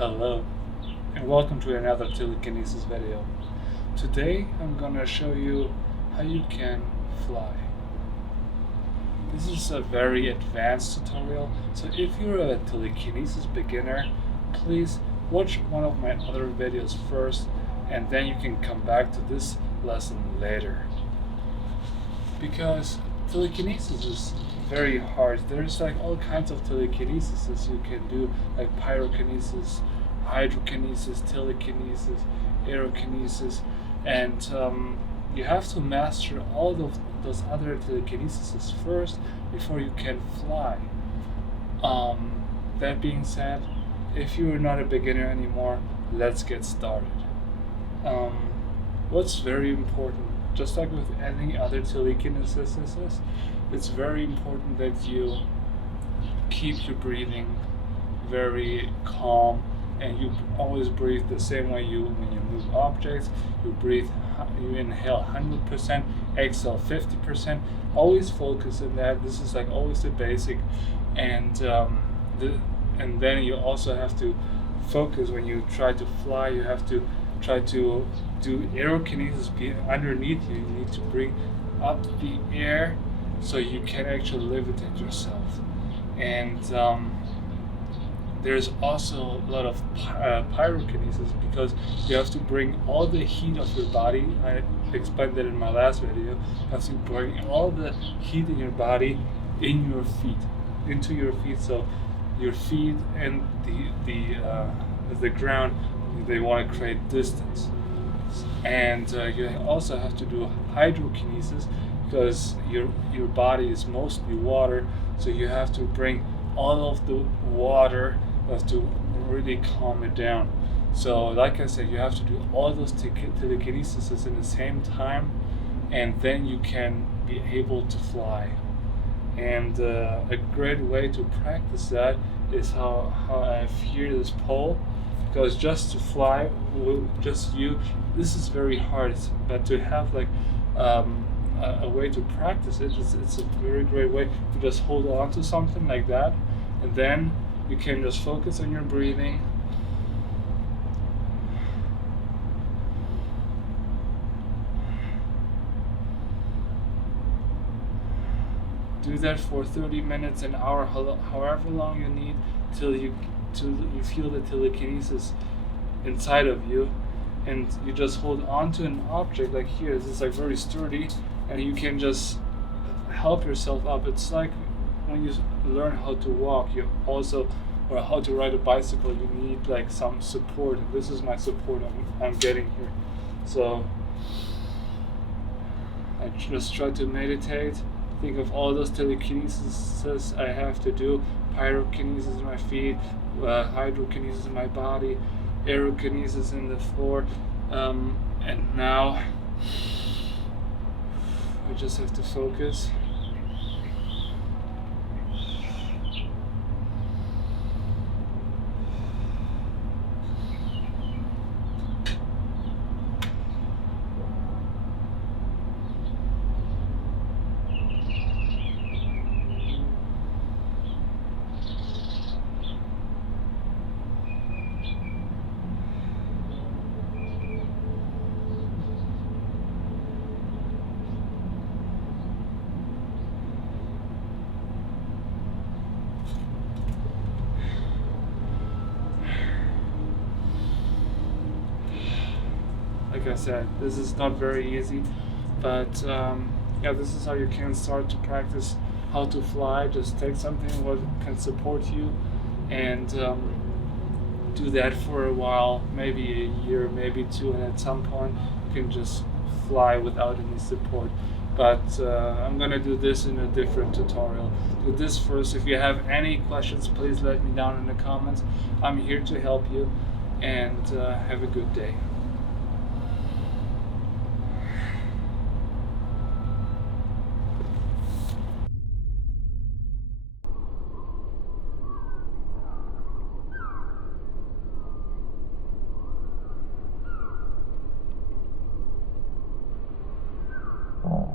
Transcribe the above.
Hello, and welcome to another Telekinesis video. Today I'm gonna show you how you can fly. This is a very advanced tutorial, so if you're a telekinesis beginner, please watch one of my other videos first, and then you can come back to this lesson later. Because telekinesis is very hard. There's like all kinds of telekinesis you can do, like pyrokinesis, hydrokinesis, telekinesis, aerokinesis, and you have to master all of those other telekinesis first before you can fly. That being said, if you're not a beginner anymore, let's get started. What's very important, just like with any other telekinesis, it's very important that you keep your breathing very calm, and you always breathe the same way when you move objects. You inhale 100%, exhale 50%. Always focus on that. This is like always the basic, and then you also have to focus when you try to fly. You have to try to do aerokinesis underneath you. You need to bring up the air so you can actually levitate yourself. And there's also a lot of pyrokinesis, because you have to bring all the heat of your body. I explained that in my last video. You have to bring all the heat in your body into your feet. So your feet and the ground, they want to create distance. And you also have to do hydrokinesis, because your body is mostly water, so you have to bring all of the water. You have to really calm it down. So like I said, you have to do all those telekinesis in the same time, and then you can be able to fly. And a great way to practice that is how I have here this pole, because just to fly with just you, this is very hard. But to have like a way to practice it's a very great way to just hold on to something like that, and then you can just focus on your breathing. Do that for 30 minutes, an hour, however long you need, till you feel the telekinesis inside of you, and you just hold on to an object like here. This is like very sturdy, and you can just help yourself up. It's like when you learn how to walk, or how to ride a bicycle, you need like some support, and this is my support I'm getting here. So I just try to meditate, think of all those telekinesis I have to do: pyrokinesis in my feet, hydrokinesis in my body, aerokinesis in the floor, and now I just have to focus. Like I said, this is not very easy, but this is how you can start to practice how to fly. Just take something what can support you, and do that for a while, maybe a year, maybe two, and at some point you can just fly without any support. But I'm gonna do this in a different tutorial. Do this first. If you have any questions, please let me down in the comments. I'm here to help you, and have a good day. Oh.